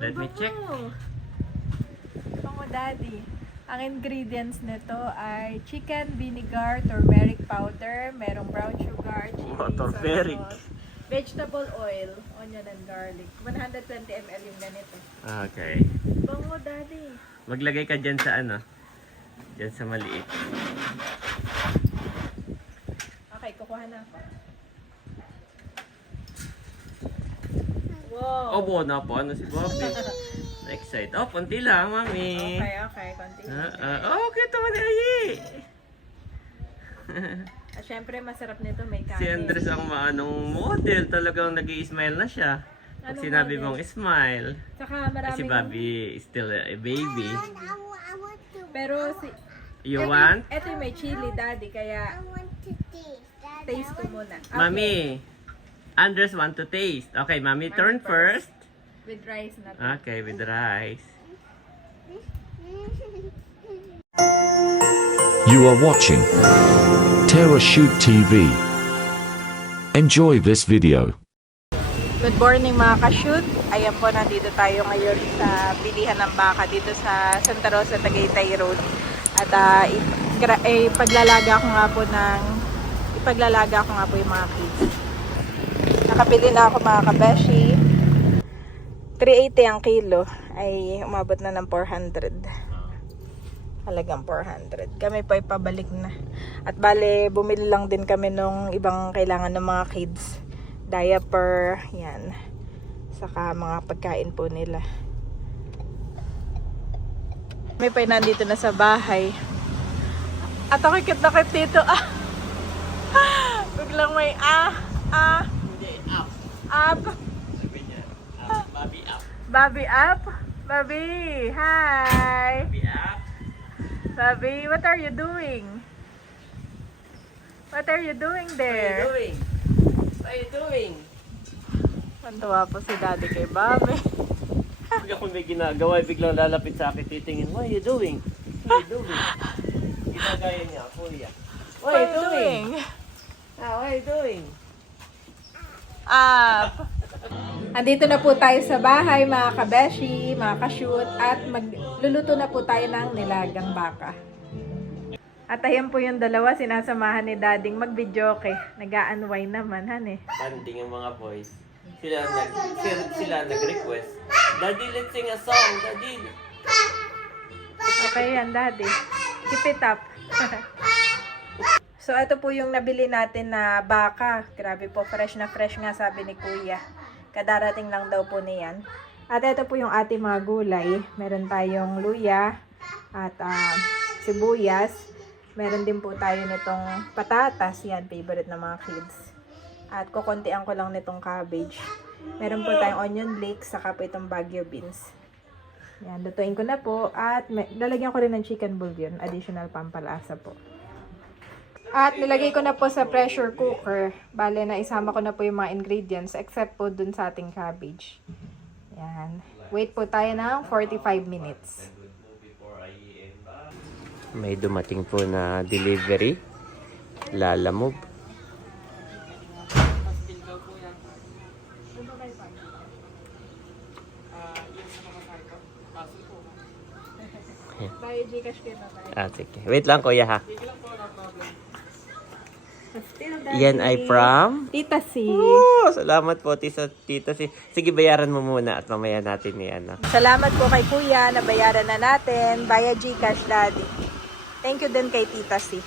Let me check. Bango, Daddy. Ang ingredients nito ay chicken vinegar, turmeric powder, merong brown sugar, chili, Oh, soy turmeric. sauce, vegetable oil, onion and garlic. 120 ml yung ganito. Okay. Bango, Daddy. Maglagay ka dyan sa ano? Dyan sa maliit. Okay, kukuha na ako. Wow. Oh, buo na po. Ano si Bobby? Excited. Oh, konti lang, mami. Okay, konti. Okay, ito man Ayi. At syempre, masarap nito may kanin. Si Andres ang maanong model. Talagang nag-i-smile na siya. Pag Anong sinabi model? mong smile. Saka marami Si Bobby is still a baby. Pero si... You want? Ito yung may chili, Daddy, kaya taste ko muna. Okay. Mami, Andres want to taste. Okay, Mami, turn first. With rice na to. Okay, with rice. You are watching Terra Shoot TV. Enjoy this video. Good morning mga ka-shoot. Ayan po, nandito tayo ngayon sa bilihan ng baka dito sa Santa Rosa, Tagaytay Road. At ipaglalaga ko nga po yung mga kids. Nakabili na ako mga kabeshi. 380 ang kilo ay umabot na ng 400. Halagang 400. Kami po ipabalik na. At bale, bumili lang din kami nung ibang kailangan ng mga kids. Diaper, yan. Saka mga pagkain po nila. Kami pa nandito na sa bahay. At ako kit-nakit dito. Biglang may Hindi, up. up. Sabi niya, Bobby up. Bobby up. Bobby, hi. Bobby up. Bobby, what are you doing? What are you doing there? doing? What are you doing? Mantuwa po si Daddy kay Bobby. Pag ako may ginagawa, biglang lalapit sa akin, titingin, what are you doing? What are you doing? Ginagaya niya, kuya. What are you doing? What are you doing? Up! Andito na po tayo sa bahay mga kabeshi, mga ka-shoot, at magluluto na po tayo ng nilagang baka. At ayan po yung dalawa, sinasamahan ni Dading mag-videoke. Nag-a-unwind naman, han eh. Banding ang mga boys. Sila nag-request. Daddy, let's sing a song. Daddy. Okay yan, Daddy. Keep it up. So, ito po yung nabili natin na baka. Grabe po, fresh na fresh nga sabi ni Kuya. Kadarating lang daw po niyan. At ito po yung ating mga gulay. Meron tayong luya at sibuyas. Meron din po tayo nitong patatas. Yan, favorite ng mga kids. At kukuntian ko lang nitong cabbage. Meron po tayong onion flakes, saka po itong Baguio beans. Yan, lutuin ko na po. At lalagyan ko rin ng chicken bouillon. Additional pampalasa po. At nilagay ko na po sa pressure cooker. Bale na isama ko na po yung mga ingredients except po dun sa ating cabbage. Yan. Wait po tayo ng 45 minutes. May dumating po na delivery. Lalamove. Bye, Gcash kayo na tayo. Sige. Wait lang kuya ha. Still, Yan ay from? Tita C. Oh, salamat po tita si. Sige, bayaran mo muna at mamaya natin ni ano. Salamat po kay Kuya, nabayaran na natin via Gcash, Daddy. Thank you din kay Tita C.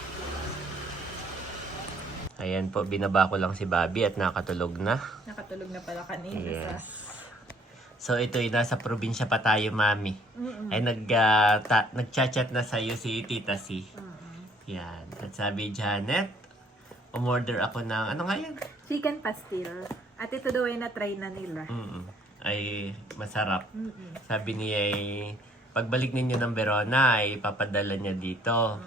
Ayan po, binaba ko lang si Bobby at nakatulog na. Nakatulog na pala kanina. Yes. So ito ay nasa probinsya pa tayo, Mami. Ay nagchat-chat na sa iyo si Tita C. Yan. At sabi Janet, umorder ako ng ano nga yan? Chicken pastil. At ito daw ay na-try na nila. Ay masarap. Sabi niya ay pagbalik ninyo ng Verona ay papadala niya dito.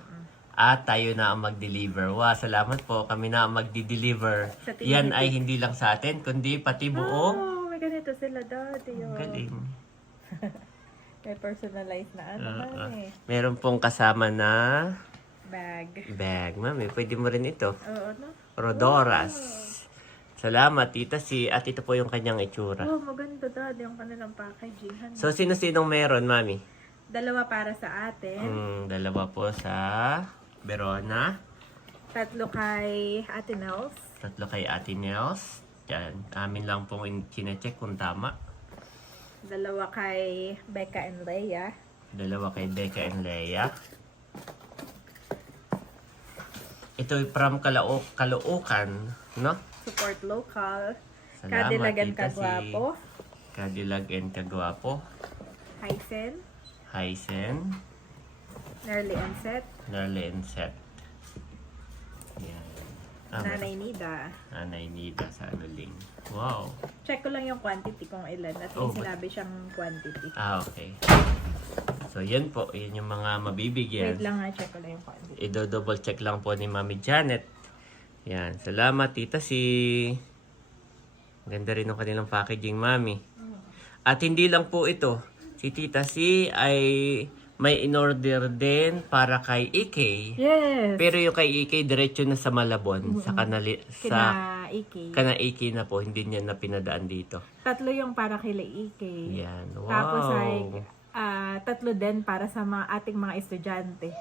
At tayo na ang mag-deliver. Wow, salamat po. Kami na ang magdi-deliver. Yan ay hindi lang sa atin, kundi pati buong. Oh, may ganito sila, Daddy. Oh. Galing. May personalized na ano eh. Meron pong kasama na Bag. bag. Mami, pwede mo rin ito. Oo, no? Rodoras. Salamat, Tita Si. At ito po yung kanyang itsura. Oh, maganda dad yung kanilang packaging. So, sino-sinong meron, Mami? Dalawa para sa atin. Dalawa po sa Verona. 3 kay Ate Nels. 3 kay Ate Nels. Yan. Amin lang pong chinecheck kung tama. 2 kay Becca and Leia. 2 kay Becca and Leia. Ito ay from Caloocan, no? Support local. Salamat, Cadillac and Tita Si. Kagwapo. Cadillac and Kagwapo. Hysen. Hysen. Nerly and Set. Nerle and Set. Yan. Nanay Nida. Nanay Nida sa anuling. Wow. Check ko lang yung quantity kung ilan. At Oh, may sinabi siyang quantity. Okay. So, yan po. Yan yung mga mabibigyan. Wait lang nga, check ko lang yung quantity. I-double check lang po ni Mami Janet. Yan. Salamat, Tita Si. Ganda rin ng kanilang packaging, Mami. At hindi lang po ito. Si Tita Si ay may in-order din para kay Ikey. Yes! Pero yung kay Ikey, diretso na sa Malabon. Sa Kina Iki. Kana Ikey na po. Hindi niya na pinadaan dito. 3 yung para kay Iki. Yan. Wow. Tapos ay 3 din para sa ating mga estudyante.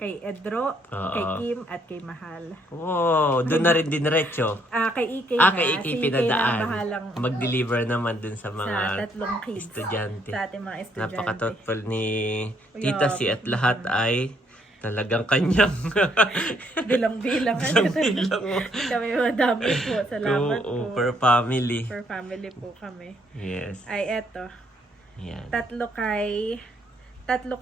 Kay Edro, kay Kim, at kay Mahal. Wow. Doon na rin diretso. Kay Iki Kay Ikey si pinadaan. na bahalang Mag-deliver naman dun sa sa mga 3 kids. estudyante. Sa ating mga estudyante. Napaka-thoughtful ni Tita Si at lahat ay talagang kanyang Bilang-bilang. bilang Kami madami po. Salamat po. per family. Per family po kami. Yes. Ay, eto. Yan. 3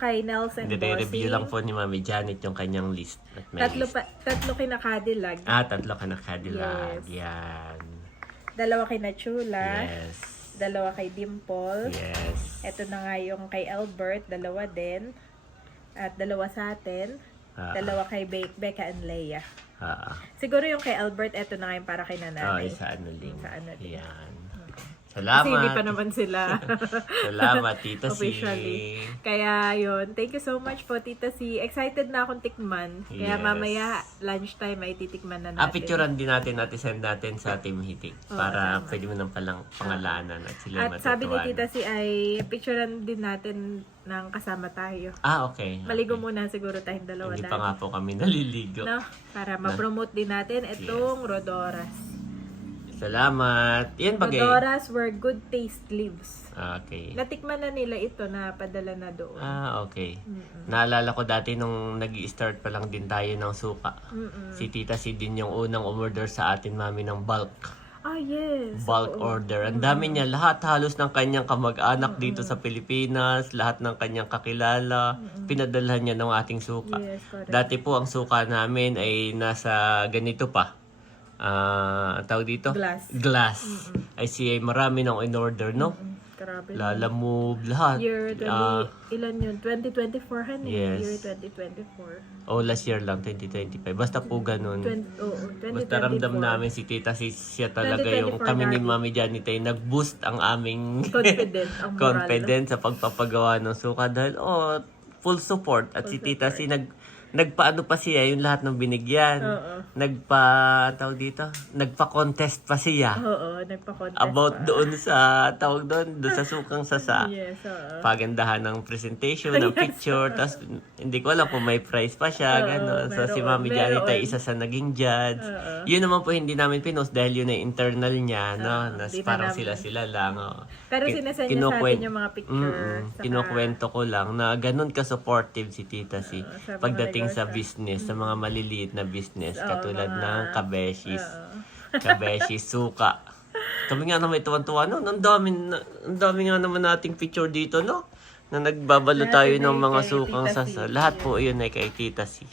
kay Nelson Nire-review Bossing. lang po ni Mami Janet yung kanyang list. At may list. 3 kay Nakadilag. 3 ka na Cadillac. Yes. Yan. 2 kay Nachula. Yes. 2 kay Dimple. Yes. Ito na nga yung kay Albert. 2 din. At 2 sa atin. Ah. 2 kay Becca and Leia. Siguro Siguro yung kay Albert, ito na nga yung para kay nanay. sa anuling. Sa anuling. Yan. Kasi Salamat. hindi pa naman sila. Salamat, Tita Si. Officially. Kaya yun, thank you so much po, Tita Si. Excited na akong tikman. Kaya Yes. mamaya, lunchtime ay titikman na natin. Picturean din natin send natin sa Team Hitik para pwede mo nang palang pangalanan at sila At sabi ni matutuwa. Tita Si ay picturean din natin ng kasama tayo. Okay. Maligo muna siguro tayong dalawa. Hindi dahil- pa nga po kami naliligo. No? Para ma-promote din natin itong Rodoras. Salamat. Yan bagay. Rodoras where good taste lives. Okay. Natikman na nila ito na padala na doon. Okay. Naalala ko dati nung nag-i-start pa lang din tayo ng suka. Si Tita Si din yung unang umorder sa atin, Mami, ng bulk. Yes. Bulk order. Ang dami niya. Lahat halos ng kanyang kamag-anak dito sa Pilipinas. Lahat ng kanyang kakilala. Pinadalhan niya ng ating suka. Yes, correct. Dati po ang suka namin ay nasa ganito pa. Ang tawag dito? Glass. I see marami nang in-order, no? Grabe. Lalamove, lahat. Year 20, ilan yun? 2024 han eh. Yes. Year 2024. Last year lang, 2025. Basta po ganun. 2024. Basta ramdam namin si Tita Si siya talaga yung 2024 kami ni Daddy. Mami Janet ay nag-boost ang aming Confident ang moral. confidence sa pagpapagawa ng suka dahil full support at si Tita Si nagpaano pa siya yung lahat ng binigyan. Nagpa-contest pa siya Oo, nagpa-contest about pa. doon sa doon sa sukang sasa. Yes, oo. Pagandahan ng presentation, ng picture, tapos hindi ko alam kung may prize pa siya, gano'n. So si Mami Janet ay isa sa naging judge. Yun naman po hindi namin pinost dahil yun ay internal niya, no? di na Parang namin. sila lang. Pero sinasend niya sa atin yung mga picture. Kinukwento ko lang na ganun ka-supportive si Tita Si sa mga pagdating sa negosyo. business, sa mga maliliit na business, katulad mga- ng kabeshis. Kabeshis, suka. Kami nga naman tuwan-tuwa, no? Ang dami nga naman nating picture dito, no? Na nagbabalo tayo ng mga kay sukang Tita sasa. Si. Lahat po yun ay kay Tita Si.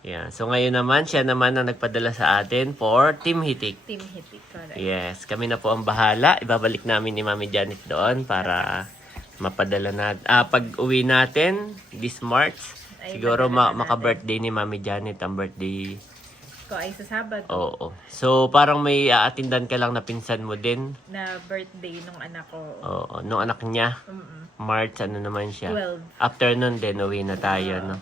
Yeah. So ngayon naman, siya naman ang nagpadala sa atin for Team Hitik. Team Hitik, correct. Yes, kami na po ang bahala. Ibabalik namin ni Mami Janet doon para mapadala na. Pag uwi natin, this March, Ay, siguro padala na maka-birthday ni Mami Janet ang birthday. Ko ay sa Sabado Oo. So, parang may aatindan ka lang na pinsan mo din. na birthday nung anak ko. Oo. Nung anak niya, March, ano naman siya. 12. After nun din, uwi na tayo, no?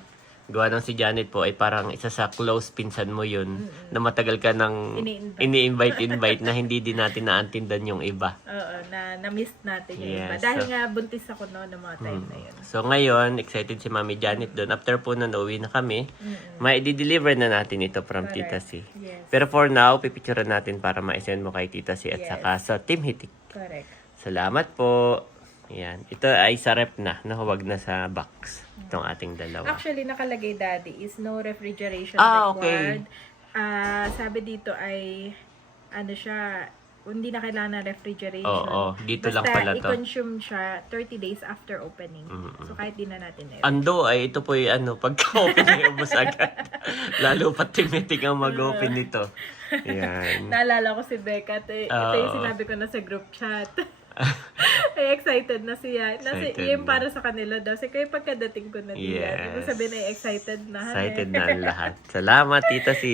Gawa ng si Janet po ay parang isa sa close pinsan mo yun na matagal ka nang ini-invite na hindi din natin naantindan yung iba. Oo, na-miss natin yung iba. Yes, Dahil so- nga buntis ako noon ng mga time na yun. So ngayon, excited si Mami Janet doon. After po na uwi na kami, may i-deliver na natin ito from Correct. Tita C. Yes. Pero for now, pipicturean natin para ma-send mo kay Tita C at Yes. saka sa Team Hitik. Correct. Salamat po. Yan. Ito ay sa rep na. Huwag na sa box. Itong ating dalawa. Actually, nakalagay daddy is no refrigeration Okay. required. Sabi dito ay, ano siya, hindi na kailangan ng refrigeration. Oo, dito lang Basta pala to. i-consume siya 30 days after opening. So, kahit di na natin na Ando ay ito po yung pagka-open ay ubos agad. Lalo pa timitik ang mag-open nito. Yan. Naalala ko si Becca. Ito yung Oo. sinabi ko na sa group chat. Excited na siya. Excited Yung na. para sa kanila daw. Kasi kaya pagkadating ko na diyan. Yes. Ibig sabihin ay excited na. Excited na ang lahat. Salamat, Tita C.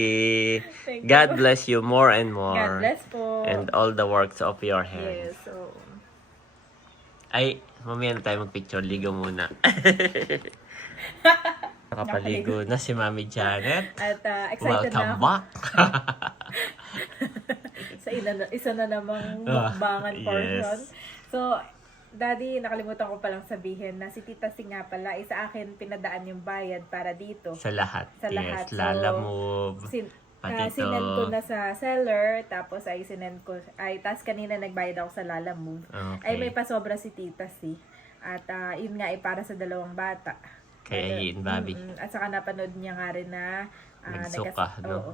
Thank God you. bless you more and more. God bless po. And all the works of your hands. Yes. So, Ay, mamaya na tayo mag-picture. Ligo muna. Nakapaligo na si Mami Janet. at excited Welcome na ako. back. Sa isa na namang mukbangan portion. yes. So, Daddy, nakalimutan ko palang sabihin na si Tita Si nga pala, sa akin pinadaan yung bayad para dito. Sa lahat. Sa lahat. Yes, Lala Move. Pati ito. Sinend ko na sa seller, tapos ay sinend ko, tas kanina nagbayad ako sa Lala Move. Okay. Ay may pasobra si Tita Si. At yun nga ay para sa dalawang bata. Kay Ayin, Bobby. At saka napanood niya nga rin na Nagsuka, no? Oo,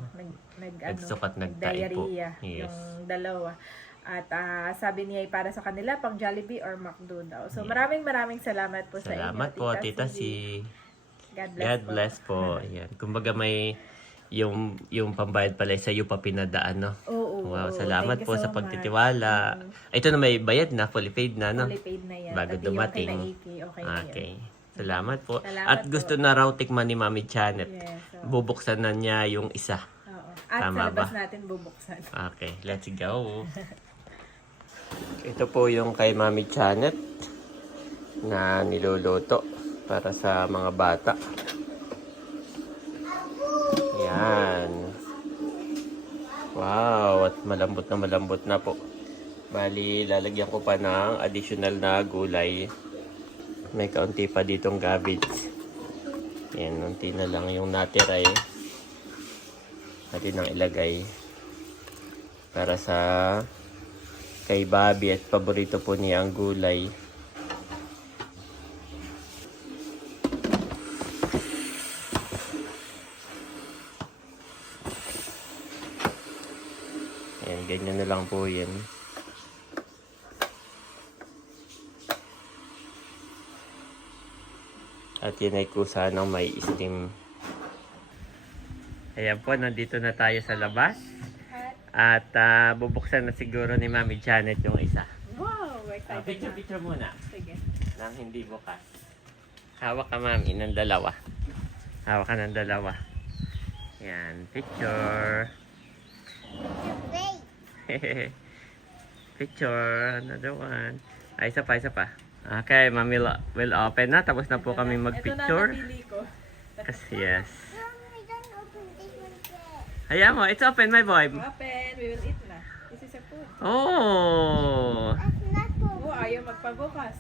Nagsukat, nag-diarrhea Yes. yung dalawa. At sabi niya ay para sa kanila pang Jollibee or McDo daw. So maraming salamat po sa inyo. Salamat po, Tita C. God bless, God bless po. Ayan. Kumbaga may yung pambayad pala sa iyo pa pinadaan, no? Oo. Wow, salamat Thank you po so sa much. pagtitiwala. Ito na may bayad na, fully paid na, no? Fully paid na yan. Bago Pati dumating. Yung kay Naiki, okay na yan. Okay. Salamat po. Salamat At po. gusto na raw tikman ni Mami Janet. Yes. Bubuksan na niya yung isa. Oo. At Tama sa labas ba? natin bubuksan. Okay, let's go. Ito po yung kay Mami Janet na niluluto para sa mga bata. Yan. Wow, at malambot na po. Bali, lalagyan ko pa ng additional na gulay. May kaunti pa ditong cabbage. Yan, unti na lang yung natira eh. Natin ang ilagay para sa kay Bobby at paborito po niya ang gulay. Ayan, ganyan na lang po yan. At yan ay kusa ng may steam. Ayan po, nandito na tayo sa labas. At bubuksan na siguro ni Mami Janet yung isa. Wow, excited na. Picture muna. Sige. Nang hindi bukas. Hawak ka, Mami, ng dalawa. Hawak ka ng dalawa. Yan, picture. Picture, another one. Ay, isa pa. Okay, Mami will open na. Tapos na po kami magpicture. Ito na napili ko. Kasi yes. Hayaan mo, it's open, my boy. Open, we will eat na. This is a food. Oh! Oh, ayaw magpabukas.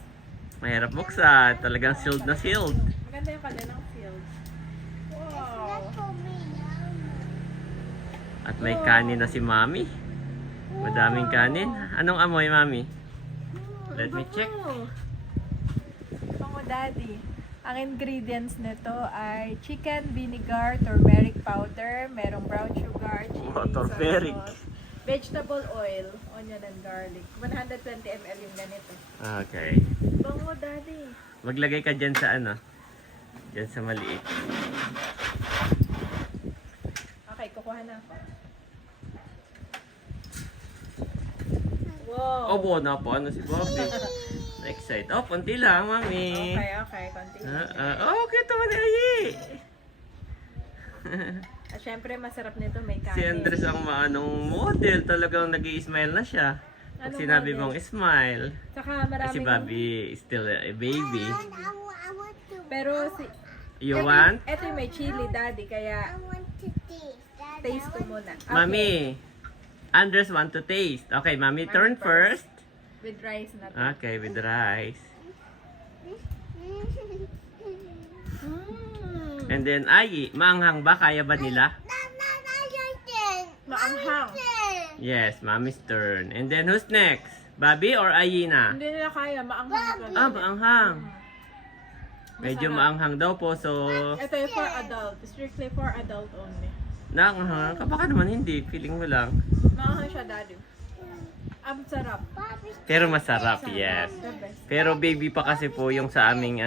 Mahirap buksan. Talagang sealed na sealed. Maganda yung kanilang field. Wow. At may kanin na si Mami. Madaming kanin. Anong amoy, Mami? Let me check. Pango daddy. Ang ingredients nito ay chicken vinegar, turmeric powder, merong brown sugar, chili, Oh, turmeric. soy sauce, vegetable oil, onion and garlic. 120 ml yung ganito. Okay. Bango daddy. Maglagay ka dyan sa ano? Dyan sa maliit. Okay, kukuha na ako. Wow. Oh, buo na po. Ano si Bobby? Na-excite. Oh, punti lang, Mami. Okay, konti. Oh, cute naman ni Ayi. At syempre, masarap nito may kanin. Si Andres ang maanong model. Talagang nag-i-smile na siya. Pag Anong sinabi model? mong smile. Saka Eh, maraming... si Bobby is still a baby. Pero si... You want? Ito yung may chili, Daddy, kaya I want to taste. Daddy, taste I ko want muna. Okay. Mami, Andres want to taste. Okay, Mami, turn first. With rice na to. Okay, with rice. Mm. And then, Ayi, maanghang ba? Kaya ba nila? Maanghang. Yes, Mami's turn. And then, who's next? Bobby or Ayi na? Hindi nila kaya, maanghang. Ah, maanghang. Medyo Masarap. maanghang daw po, so... Ito yung for adult. Strictly for adult only. Naanghang? Baka naman hindi. Feeling mo lang. Maanghang siya, Daddy. Ang sarap. Pero masarap, yes. The best. Pero baby pa kasi po yung sa aming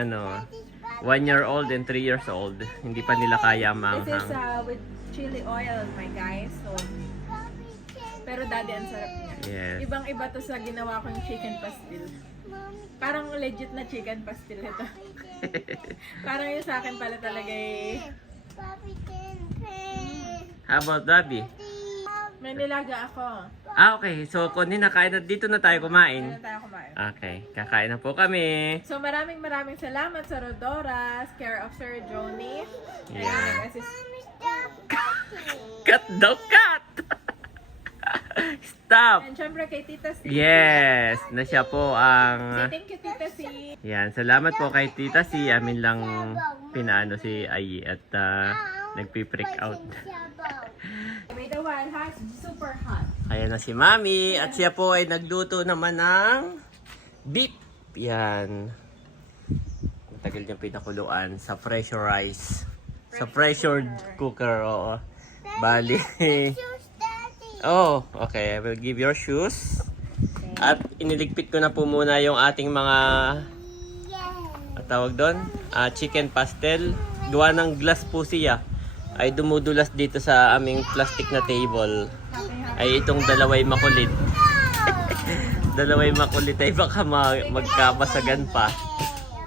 1-year-old and 3 years old. Hindi pa nila kaya This is maanghang. with chili oil, my guys. So, pero Daddy, ang sarap niya. Yes. Ibang-iba to sa ginawa kong chicken pastil. Parang legit na chicken pastil ito. Parang yung sa akin pala talaga eh. How about Bobby? May nilaga ako. Ah, okay. So, kung nakain na, dito na tayo kumain. Kailan tayo kumain? Okay. Kakain na po kami. So maraming salamat sa Rodoras, care of Sir Joni. Yeah. And, Cut daw, cut! Stop! and syempre kay Tita C. Yes! Na siya po ang... Say thank you, Tita C. Yan. Salamat po kay Tita C. Amin lang pinaano si Ayi at nagpipreak out. May the wild hot, super hot. Ayan na si Mami. At siya po ay nagluto naman ng beef. Yan. Ang tagal niyang pinakuluan sa pressure rice. Sa pressured cooker, oo. Bali. Oh, okay. I will give your shoes. At iniligpit ko na po muna yung ating mga tawag doon, chicken pastel. Gawa ng glass po siya. Ay dumudulas dito sa aming plastic na table. Ay itong dalaway makulit. Dalaway makulit ay baka magkabasagan pa.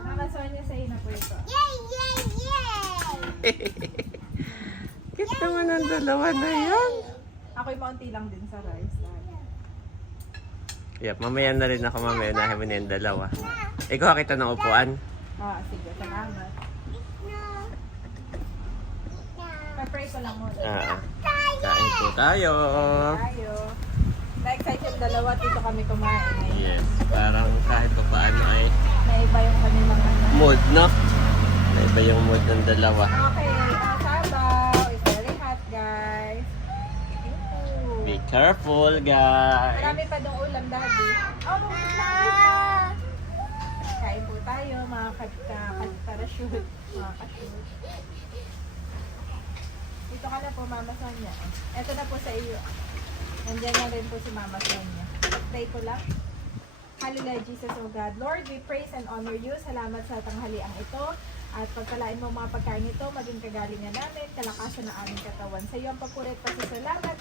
Mama Sonia, say na po ito. Cute naman ang dalawa na yan. Ako'y maunti lang din sa rice. Yep, mamaya na rin ako mamaya. Unahin mo na yung dalawa. Ikaw kita ng upuan. Ah, sige, salamat. Pa-pray ko lang muna. Kain po tayo. Tayo. Na-excite yung dalawa, dito kami kumain. Yes, parang kahit pa paano ay Naiba yung kanilang mood, no? Iba yung mood ng dalawa. Okay, sabaw. It's very hot, guys. Be careful, guys. Marami pa dong ulam, Daddy. Oh, kain po tayo, mga parachute. Mga ka-shoot. Dito ka na po, Mama Sonia. Ito na po sa iyo. Nandiyan na rin po si Mama Sonia. Pag-pray ko lang. Hallelujah, Jesus, O God. Lord, we praise and honor you. Salamat sa tanghaliang ito. At pagkalain mo mga pagkain ito, maging kagalingan namin, kalakasan ng aming katawan. Sa iyo ang papurit pa sa salamat.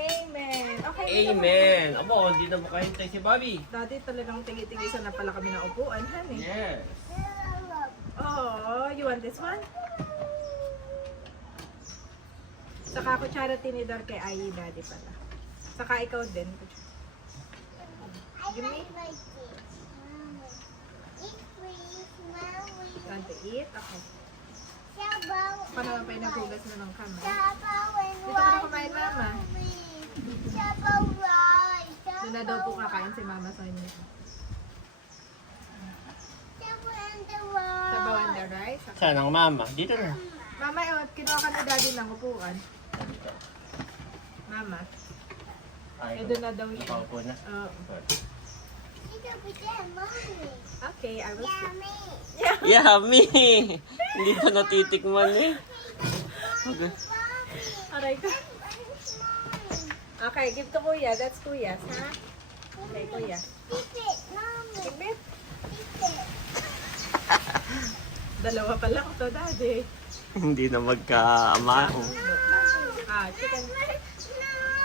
Amen. Okay, Amen. Abo, hindi na makahintay si Bobby. Dati talagang tigi-tigisan na pala kami ng upuan, honey. Yes. Oh, you want this one? Saka kutsara tinidor kay Ayi, Daddy pala. Saka ikaw din. Give me. Want to eat? Okay. Paano naman pa yung naghugas mo ng kamay? Dito ka na kumain, Mama. Doon na daw po kakain si Mama Sonia. Sabaw and the rice. Okay. Saan ang mama? Dito na. Mama, kinuha ka na Daddy ng upuan. Mama. Eh, doon na daw siya. Nakaupo na. Oo. Okay, I will sit. Yummy! Hindi pa natitikman eh. Okay. Aray ko. Okay, give to Kuya. That's Kuya's, ha? Okay, Kuya. Tikbit. Dalawa pa lang to, Daddy. Hindi na magkaama. Chicken.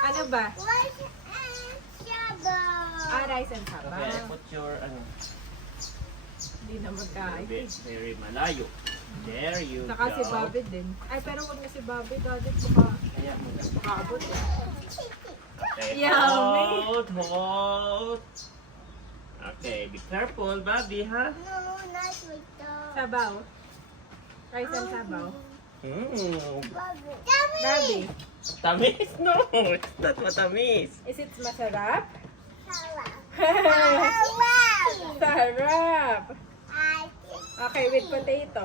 Ano ba? Rice and Okay, sabaw. put your Hindi na magkain. very malayo. There you Saka si go. Bobby din. Ay, pero huwag na si Bobby, Daddy. Baka Kaya mo na. makaabot. Okay, Yummy. hold. Okay, be careful, Bobby, ha? Sabaw. Rice and sabaw. Daddy. Daddy, Tamis? No, it's not matamis. is it masarap? Wow. Sarap! Okay, with potato.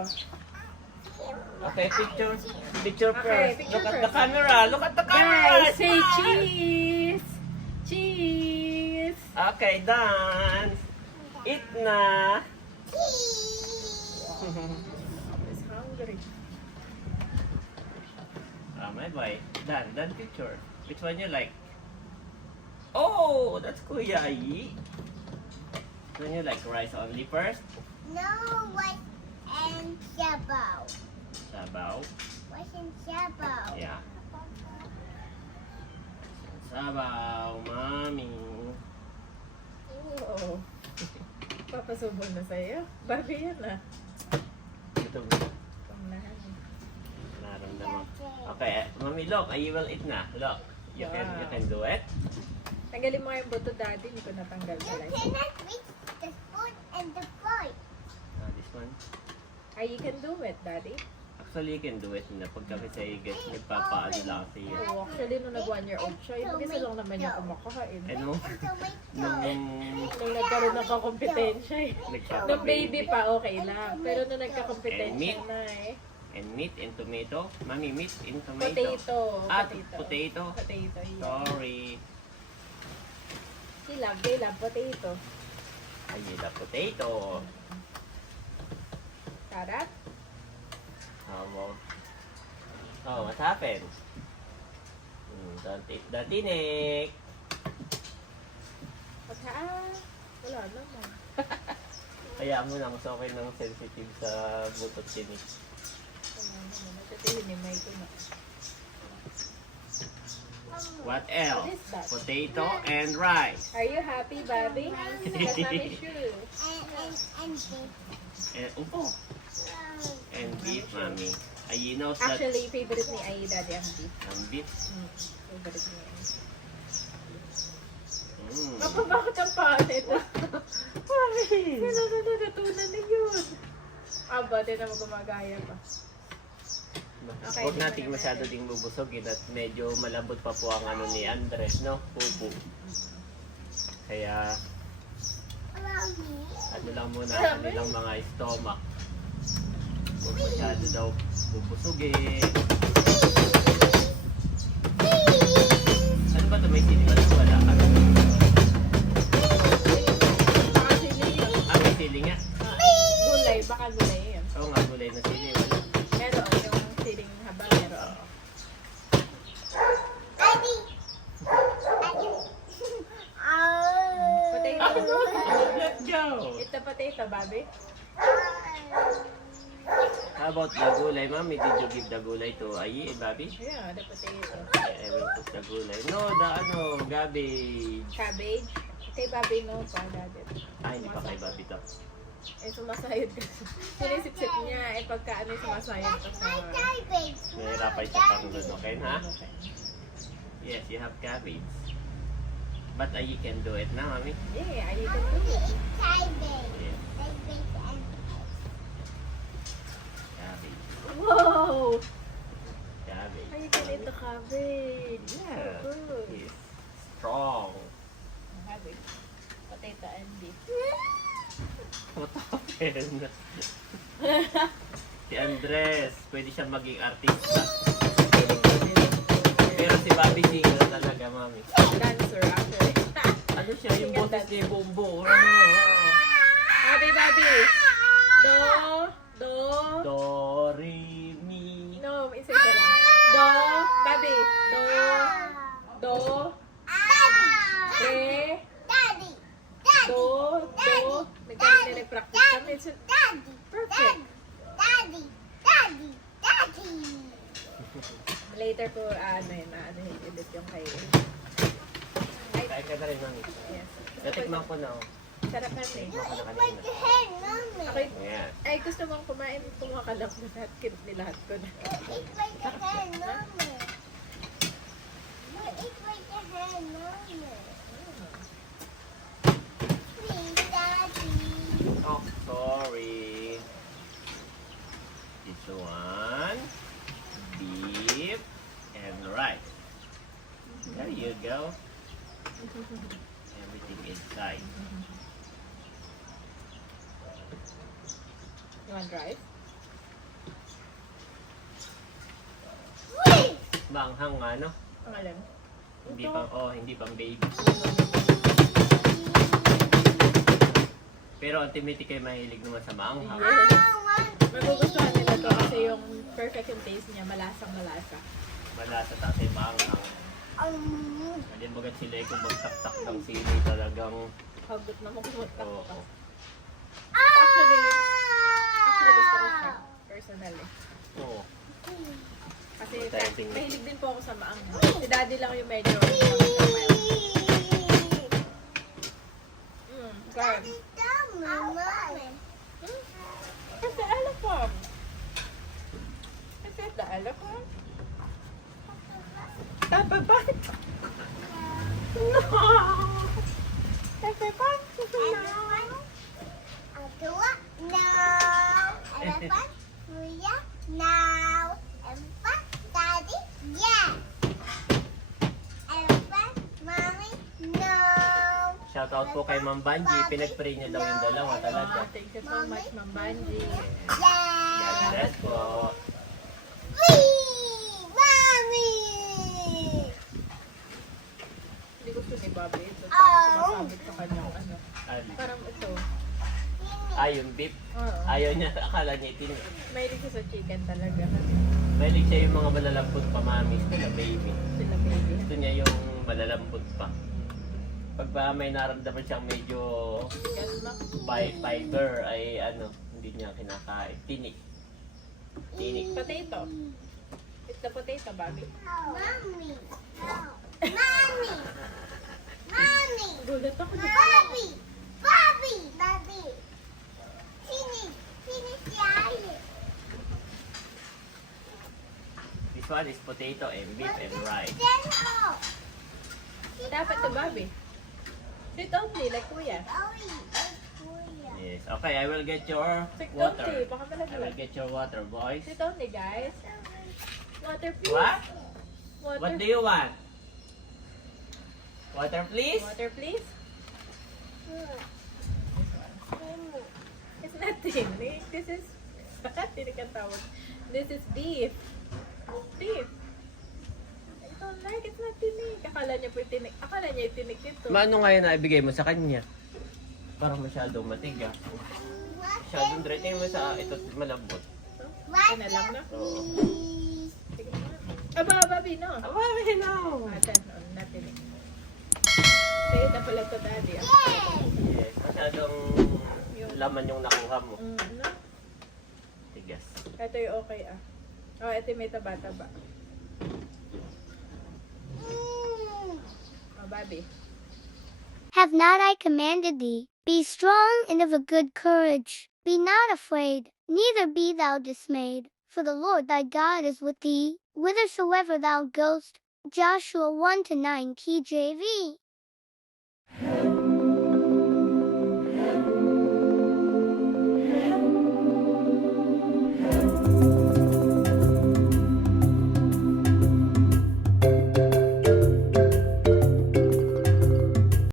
Okay, picture Okay, first. picture Look at the first. camera. Look at the camera. Guys, say cheese! Cheese! Okay, done. Eat na. Is hungry. My boy. Done picture. Which one you like? Oh, that's Kuya Ayi. When you like rice only first? No, what and sabaw. Sabaw. What and sabaw? Yeah. Sabaw, mami. Oo. Papasubo na sa'yo. Barbie yan ah. Ito Panglahan. naramdaman. Okay, mami, look. I will eat na. Look. You can do it. Tanggalin mo nga yung buto, daddy. Hindi ko natanggal You pala. cannot reach the spoon and the fork. This one. Ay, you can do it, daddy. Actually, you can do it na pag kami sa igas, nagpapaano lang sa iyo. Oo, actually, nung nag-1-year-old siya, isa lang naman niya kumakain. Ano? Tomato. Nung nagkaroon ng kakompetensya eh. Nung baby Nagpapa-baby. pa, okay lang. Pero nung nagkakompetensya And meat. na eh. And meat and tomato. Mami, meat and tomato. Potato. Potato. Potato, yeah. Sorry. They love potato. I need a potato. Carrot? Oh, what happened? Don't eat the tinik. Wala naman. Kaya mo na, mas okay nang sensitive sa butot tinik. Wala naman. Kasi hinimay ko na. What else? What is that? Potato and rice. Are you happy, Bobby? That's Mommy's shoe. And beef. And upo. And beef, mami. Ay, knows that Actually, favorite ni Ai, daddy, ang beef. ang beef. Favorite ni Ai. Mm. Papa, bakit ang panit? Natutunan na yun. Aba, di naman gumagaya pa. Okay, Huwag tingnan nating natin. masyado ding bubusogin at medyo malambot pa po ang ano ni Andres, no? Pupo. Kaya, ano lang muna, ano lang mga stomach. Huwag masyado daw bubusogin. Ano ba ito? May sili ba ito? Wala. Ano? Baka sili yun. May sili nga. Gulay, baka gulay yun. Oo nga, gulay na sili. Wala. Meron, yung siling haba, meron. Daddy. Potato. Let's go! Eat the potato, Bobby. How about the gulay, Mami? Did you give the gulay to Ayi and Bobby? Yeah, the potato. I will put the gulay. No, the garbage. Cabbage. Kay Bobby, no pa, daddy. Hindi pa kay Bobby to. Eh, sumasayod kasi. Sinisip-sip niya, eh, pagka ano, sumasayod pa sa... Garbage. Nahirapan siya pang lunukin, ha? Yes, you have cabbage. But Ayi can do it na, Mami. Yeah, I can do it. Eat cabbage. Yes, Cabbage and cabbage. Wow! Cabbage. Ay, can eat the cabbage. Yeah, So good. he's strong. Cabbage. Potato and beef. What happened? Si Andres, pwede siya maging artista. Pero si Bobby singer talaga, Mami. Dancer, actually. Ano siya, yung boses niya yung buong buo. Bobby, Bobby! Do, do, Do, re, mi. no, isa ka lang. Do, Bobby, do, do, re, Daddy. do, do. Nag-practice kami. So, Daddy. perfect. Daddy. Daddy. Daddy. Later ko, edit yung kay... Kain ka na rin, Mami. Yes. Natikman ko na. Sarap na eh. Natikman ko na Like kanina. the hen, mommy. Okay. Ayan. Ay, gusto mong kumain, kumuha ka lang na lahat, nilahat ko na. Eat like the hen, mommy. Eat like the hen, mommy. Please, Daddy. Oh, sorry. Did This one, beef, and rice. There you go. Everything inside. You want rice? Maanghang nga, no? Ang alam. Hindi pang baby. Pero ang Timothy kayo mahilig naman sa maanghang. Yes. Magugustuhan nila to kasi yung perfect yung taste niya. Malasang malasa. Malasa tapos yung maanghang. Hindi bagat sila kung magtaktak ng sili talagang Hagot na makumunta oo. ka. Actually gusto ko siya. Personally. Oo. Kasi Tayo tingnan. mahilig din po ako sa maanghang. Si daddy lang yung medyo Garb. Is the elephant? Is it the elephant? Elephant? No! Elephant? Shout out po kay Ma'am Banji. Pinag-pray niya daw yung dalawa talaga. Thank you so much, Ma'am Banji. God bless po. Hindi gusto ni Bobby ito. Sumasabit sa kanyang ano. Parang ito. Yung beef. Oo. Ayaw niya. Akala niya itin. Mahilig siya sa chicken talaga. Mahilig siya yung mga malalambot pa mami. Sila baby. Sila baby. Gusto niya yung malalambot pa. Pag ba may naramdaman siyang medyo fiber ay hindi niya kinakain. Tinik. Potato. It's the potato, Bobby. Gulat ako na. This one is potato and beef and rice. Dapat to, Bobby. Sit only, like kuya. Yes. Okay, I will get your Sit water. only, baka I will malaglag. get your water, boys. Sit only, guys. Water, please. What? Water. What do you want? Water, please? Water, please. It's not tinik. This is... tinik ang tawag. This is beef. Beef. I don't like, it's not tinik. Akala niya po yung tinik. Akala niya yung tinik nito. Maano nga yun na ibigay mo sa kanya? Parang masyadong matigas. Masyadong dry. Tingnan mo sa ito malambot. Ano lang na? Oo. Sige na. Aba, Bobby, no. Aba, no. Not tinik. Sa'yo na pala to, daddy. Yes, masyadong laman yung nakuha mo. No? Tigas. Ito yung okay, ah. Oh, ito yung may taba-taba. Oh, Bobby. Have not I commanded thee? Be strong and of a good courage. Be not afraid, neither be thou dismayed. For the Lord thy God is with thee, whithersoever thou goest. Joshua 1-9 KJV.